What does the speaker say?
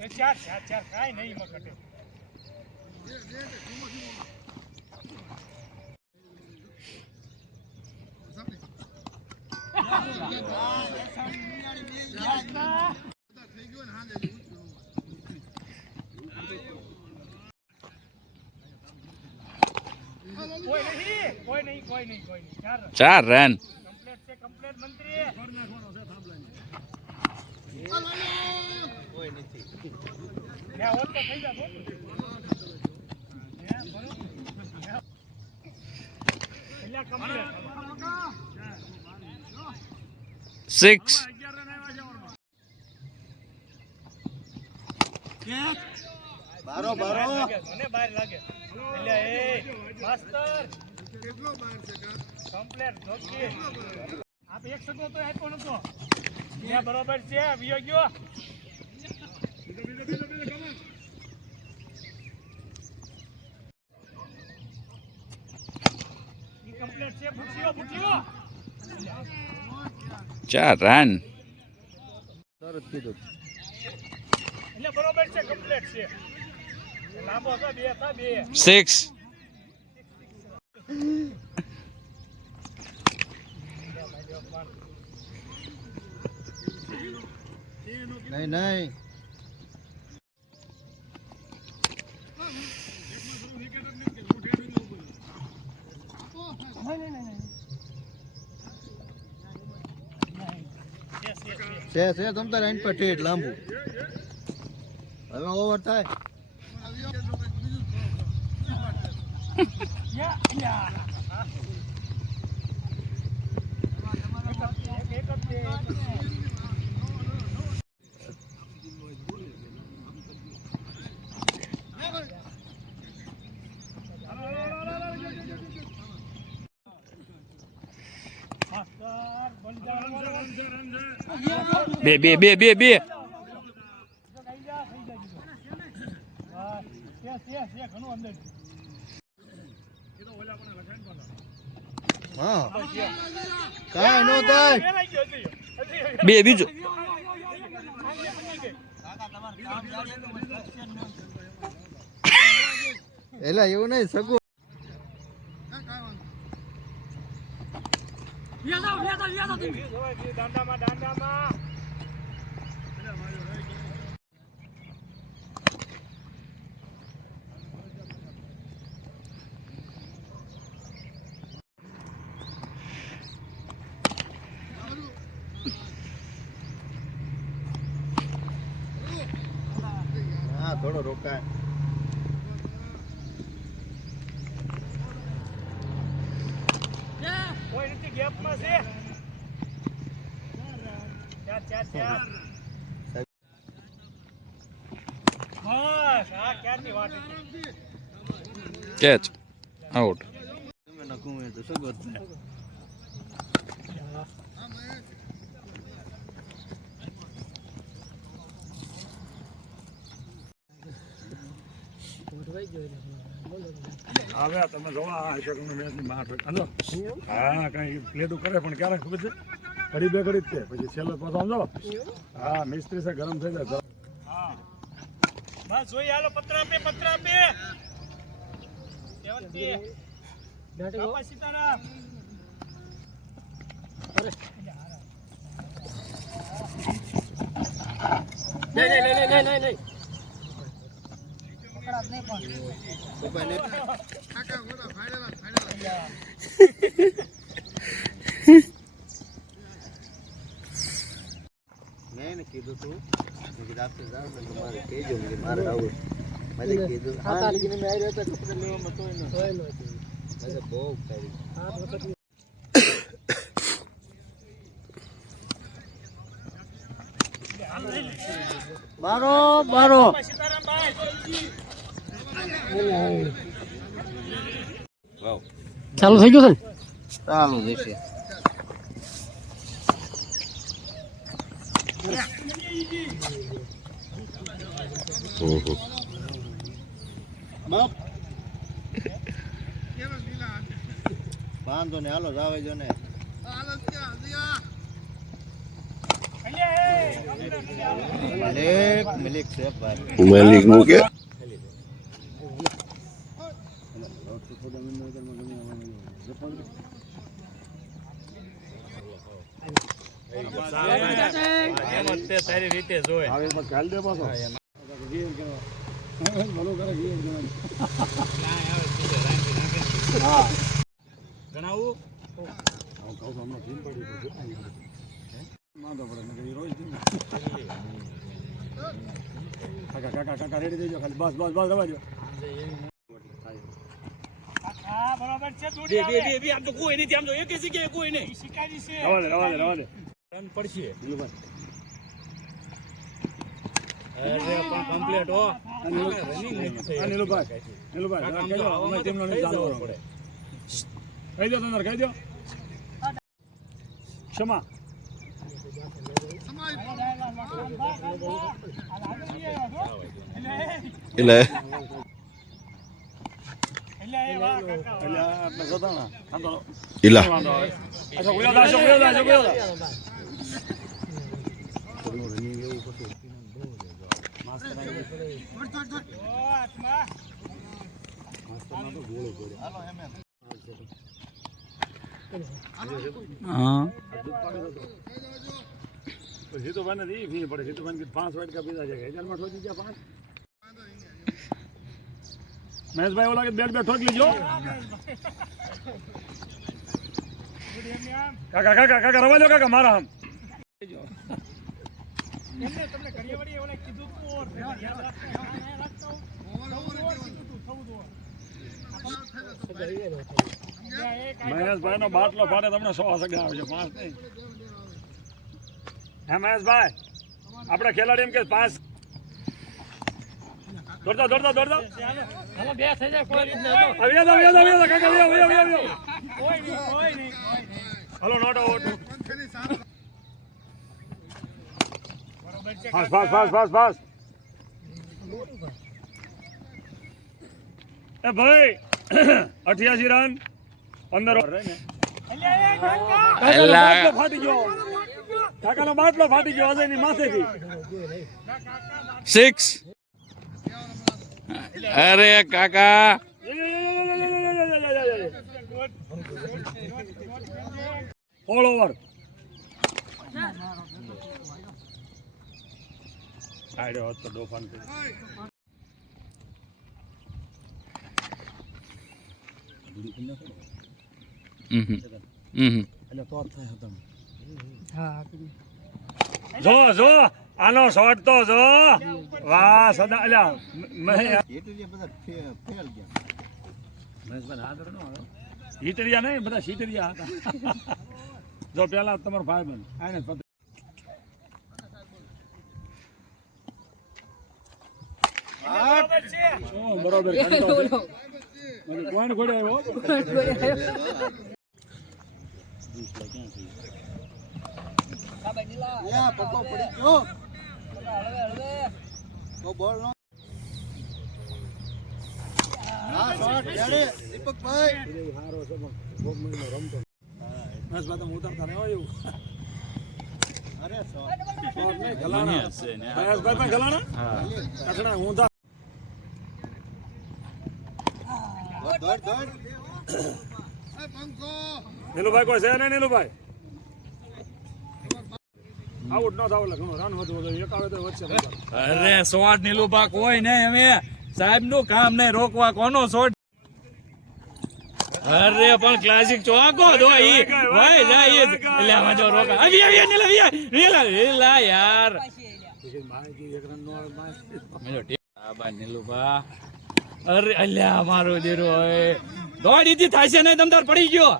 ચાર ચાર ચાર કાંઈ નહીં માં કટે. કોઈ નહીં 4 રન. કમ્પ્લીટ છે કમ્પ્લીટ મંત્રી. કોઈ નથી. લે ઓર તો થઈ જા બોલ. એલા કમ્પ્લીટ 6. બારો મને બહાર લાગે. એટલે એ માસ્ટર કેટલો બહાર છે કમ્પ્લીટ જોકી. આપ એક સગો તો આપ્યો નતો. એ બરોબર છે વિયો ગયો. ઈ કમ્પ્લીટ છે ફૂટ્યો. 4 રન. સરસ કીધું. એટલે બરોબર છે કમ્પ્લીટ છે. લાંબો હતા બે 6. નહીં છે તમ તારે આઈન પર ઠેઠ લાંબુ. હવે ઓવર થાય. બે. હા કાંઈ નો થાય. બે બીજો. એલા એવું નહીં સગું. દાંડામાં થોડો રોકાય. કોઈ નથી ગેપમાં છે. ચાર. બસ આ ક્યારની વાત હતી. Catch out. તમે નકું તો શું કરતા. હવે તમે જોવા મેચની બહાર હા કઈ પ્લેટું કરે પણ ક્યારે ખબર છે ઘડી બે ઘડી જ તે પછી છેલ્લો પાછો સમજો. હા મિસ્ત્રી છે ગરમ થઈ જાય. હા બસ જોઈ હાલો પત્ર આપે. બાપા સીતારામ. નહીં. મેં કીધું તું રાત્રે જાવ ને તમારે કહેજો મારે આવું. મેં કીધું હા લગીને મેં આવ્યો તો કપડે લેવામાં તોય ન મેં બહુ કરી. બારો ચાલુ થઈ ગયું છે ને? ચાલુ જશે. વાંધો ને હાલો જાવે જો ને. એક મલિક નું કે એમ જ તે સારી રીતે જોય. હવે બસ ગાલ દે પાછો ભલો કરે હા ગણાવું હમણાં ભીમ પડી વાંધો પડે ને એ રોજ કાકા કાકા કાકા રેડી દેજો ખાલી બસ બસ બસ રવા દો હા બરાબર છે. થોડી આવે. આમ તો કોઈ નથી, આમ તો એક જગ્યાએ કોઈ નહીં. ઈ શિકારી છે. રવા દે રવા દે રવા દે રન પડશે. નીલુભાઈ અરે પણ કમ્પ્લીટ હો. નીલુભાઈ નીલુભાઈ કહી દો અમે ટીમનો નહીં ચાલુ પડે કહી દો અંદર કહી દો ક્ષમા એટલે એટલે એ વાહ કાકા. એટલે આટલા જતાણા વાંધો ઈલા વાંધો આવે અચ્છા ઉયો દા ઉયો દા ઉયો દા ઓ આત્મા. હા જીતુભાઈ નથી ફી પડે જીતુભાઈ 5 વાટકા પીધા છે હજારમાં ઠોકી ગયા 5 મહેશભાઈ એવું લાગે બેટ બેટ ઠોક લીજો કાકા કાકા કાકા રવા દો કાકા મારા આમ એમને તમને કરિયાવાડી ઓલે કીધું તું ઓર યાદ રાખતો મહેશભાઈ નો બાટલો ફાટે તમને 100 સગા આવે છે 5 નહીં હે મહેશભાઈ આપણે ખેલાડી એમ કે 5 દોડતા દોડતા દોડતા હાલો બે થઈ જાય કોઈ રીત નહીં. આવ્યા દો કાકા આવ્યા કોઈ નહીં. હલો નોટ આઉટ બરોબર છે. Fast fast fast fast fast એ ભાઈ 88 રન 15 ઓવર રહે ને એટલે એ કાકા. બાટલો ફાટી ગયો કાકાનો બાટલો ફાટી ગયો અજયની માથેથી 6. અરે કાકા ઓલ ઓવર આડ્યો હતો ડોફાન જો જો આનો શોટ તો જો વાહ સદા અલ્યા હીટરિયા નહીં બધા શીટરિયા હતા જો પેલા તમારો ભાઈ બન આને બરોબર છે. બરોબર કોણ ઘોડે આવ્યો ઉતરતા ને એવું ગલાણા હું નીલુભાઈ કોઈ છે નહીં નીલુભાઈ આઉટ ન થાવ એટલે રન વધુ એક આવે તો વચ્ચે અરે શોટ નીલુબા કોઈ નહીં. હવે સાહેબ નું કામ નહીં રોકવા કોનો શોટ. અરે પણ ક્લાસિક ચોકો દો ઈ ભાઈ જાય એટલે આમાં જો રોકા આવી નીલા યાર નીલુબા. અરે અલ્યા મારો દેરો દોડી થી થાય છે ને તમતાર પડી ગયો.